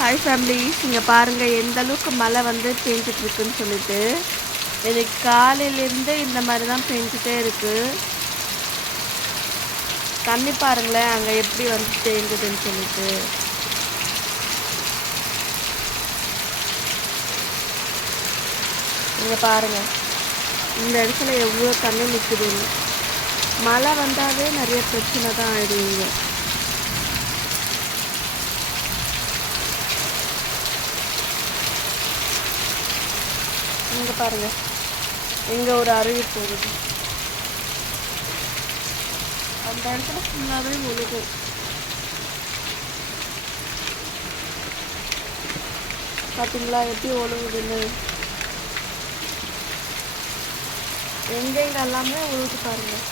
Hi families, இங்கே பாருங்கள் எந்த அளவுக்கு மழை வந்து பெஞ்சிட்ருக்குன்னு சொல்லிட்டு. எனக்கு காலையிலேருந்து இந்த மாதிரி தான் பெஞ்சிட்டே இருக்குது. தண்ணி பாருங்களேன் அங்கே எப்படி வந்து தேங்குதுன்னு சொல்லிட்டு. இங்கே பாருங்கள் இந்த இடத்துல எவ்வளோ தண்ணி நிற்குதுன்னு. மழை வந்தாவே நிறைய பிரச்சனை தான் ஆயிடுவீங்க. இங்கே பாருங்கள் இங்கே ஒரு அருவி போகுது. அந்த இடத்துல ஃபுல்லாகவே முழுகும். பார்த்தீங்களா எப்படி ஒழுகுதுன்னு. எங்கெங்க எல்லாமே ஒழுகு பாருங்கள்.